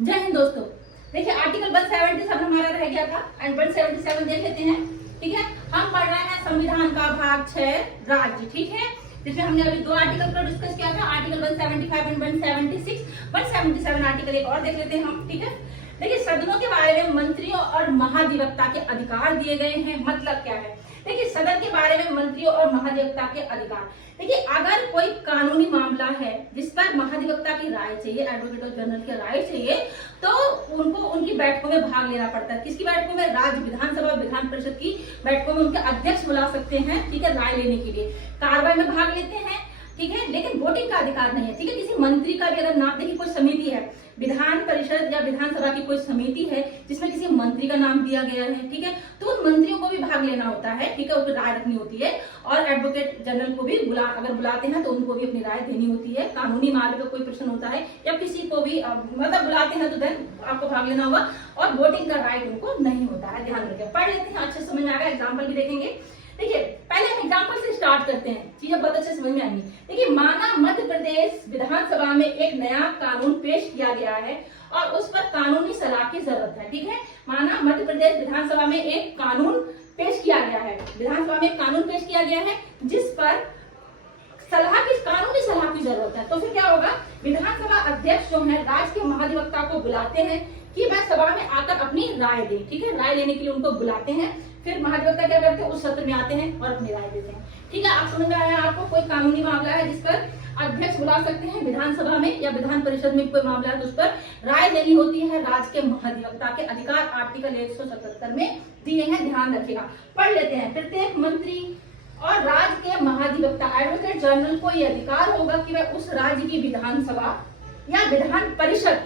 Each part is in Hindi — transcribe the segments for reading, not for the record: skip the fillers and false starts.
जय हिंद दोस्तों। देखिए आर्टिकल 177 हमारा रह गया था एंड 177 देख लेते हैं। ठीक है, हम पढ़ रहे हैं संविधान का भाग 6 राज्य। ठीक है, जिसमें हमने अभी दो आर्टिकल पर डिस्कस किया था, आर्टिकल 175 एंड 176। 177 आर्टिकल एक और देख लेते हैं हम। ठीक है, देखिए सदनों के बारे में मंत्रियों और महाधिवक्ता के अधिकार दिए गए हैं। मतलब क्या है, देखिए सदन के बारे में मंत्रियों और महाधिवक्ता के अधिकार। देखिए अगर कोई कानूनी मामला है जिस पर महाधिवक्ता की राय चाहिए, एडवोकेट जनरल की राय चाहिए, तो उनको उनकी बैठकों में भाग लेना पड़ता है। किसकी बैठकों में? राज्य विधानसभा विधान परिषद की बैठकों में उनके अध्यक्ष बुला सकते हैं। ठीक है, राय लेने के लिए कार्रवाई में भाग लेते हैं। ठीक है, लेकिन वोटिंग का अधिकार नहीं है। ठीक है, किसी मंत्री का भी अगर नाम, देखिए कोई समिति है, विधान परिषद या विधानसभा की कोई समिति है जिसमें किसी मंत्री का नाम दिया गया है, ठीक है, तो उन मंत्रियों को भी भाग लेना होता है। ठीक है, उनको राय रखनी होती है और एडवोकेट जनरल को भी अगर बुलाते हैं तो उनको भी अपनी राय देनी होती है। कानूनी मामले पे कोई प्रश्न होता है या किसी को भी मतलब बुलाते हैं तो देन आपको भाग लेना होगा और वोटिंग का राइट उनको नहीं होता है। ध्यान रखिए, पढ़ लेते हैं, अच्छे समझ में आ गया। एग्जाम्पल भी देखेंगे। देखिए पहले हम एग्जाम्पल से स्टार्ट करते हैं, चीजें बहुत अच्छे समझ में आएंगी। देखिए माना मध्य प्रदेश विधानसभा में एक नया कानून पेश किया गया है और उस पर कानूनी सलाह की जरूरत है। ठीक है, माना मध्य प्रदेश विधानसभा में एक कानून पेश किया गया है, विधानसभा में एक कानून पेश किया गया है जिस पर कानूनी सलाह की जरूरत है। तो फिर क्या होगा, विधानसभा अध्यक्ष जो है राज्य के महाधिवक्ता को बुलाते हैं कि वह सभा में आकर अपनी राय दे। ठीक है, राय लेने के लिए उनको बुलाते हैं। फिर महाधिवक्ता क्या करते हैं, उस सत्र में आते हैं और अपनी राय देते हैं। ठीक है, आप समझ में आया आपको? कोई कानूनी मामला है जिस पर अध्यक्ष बुला सकते हैं विधानसभा में या विधान परिषद में कोई मामला है तो उस पर राय लेनी होती है। राज्य के महाधिवक्ता के अधिकार आर्टिकल 177 में दिए हैं, ध्यान रखिएगा। पढ़ लेते हैं। प्रत्येक मंत्री और राज्य के महाधिवक्ता एडवोकेट जनरल को यह अधिकार होगा कि वह उस राज्य की विधानसभा या विधान परिषद,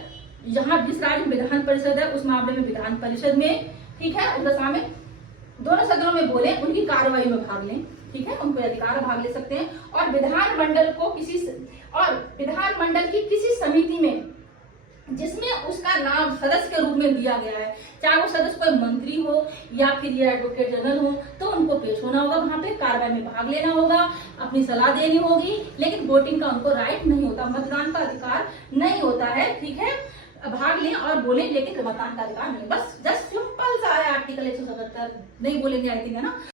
जहां जिस राज्य में विधान परिषद है उस मामले में विधान परिषद में, ठीक है, उनका सामने दोनों सदनों में बोले, उनकी कार्रवाई में भाग लें। ठीक है, उनको अधिकार भाग ले सकते हैं। और विधानमंडल की किसी समिति में जिसमें उसका नाम सदस्य के रूप में दिया गया है, चाहे वो सदस्य कोई मंत्री हो या फिर ये एडवोकेट जनरल हो, तो उनको पेश होना होगा, वहां पे कार्रवाई में भाग लेना होगा, अपनी सलाह देनी होगी, लेकिन वोटिंग का उनको राइट नहीं होता, मतदान का अधिकार नहीं होता है। ठीक है, भाग लें और बोले लेकिन मतदान का अधिकार नहीं। बस जस्ट सिंपल सा है आर्टिकल 177, नहीं बोलेंगे आई थिंक, है ना।